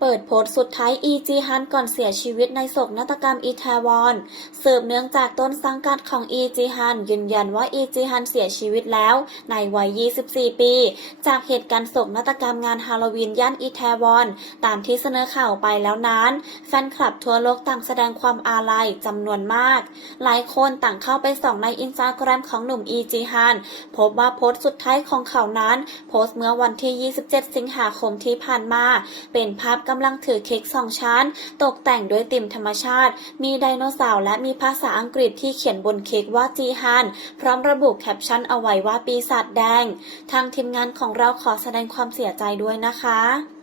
เปิดโพสต์สุดท้ายอีจีฮันก่อนเสียชีวิตในโศกนาฏกรรมอีแทวอนสืบเนื่องจากต้นสังกัดของอีจีฮันยืนยันว่าอีจีฮันเสียชีวิตแล้ว ในวัย 24 ปี จากเหตุการณ์โศกนาฏกรรมงานฮาโลวีนย่านอีแทวอนตามที่เสนอข่าวไปแล้วนั้น แฟนคลับทั่วโลกต่างแสดงความอาลัยจำนวนมาก หลายคนต่างเข้าไปส่องในอินสตาแกรมของหนุ่มอีจีฮันพบว่าโพสต์สุดท้ายของเขานั้น โพสต์เมื่อวันที่ 27 สิงหาคมที่ผ่านมา เป็นภาพกำลังถือเค้กสองชั้น ตกแต่งด้วยติ่มธรรมชาติ มีไดโนเสาร์และมีภาษาอังกฤษที่เขียนบนเค้กว่าจีฮัน พร้อมระบุแคปชั่นเอาไว้ว่าปีศาจแดง ทางทีมงานของเราขอแสดงความเสียใจด้วยนะคะ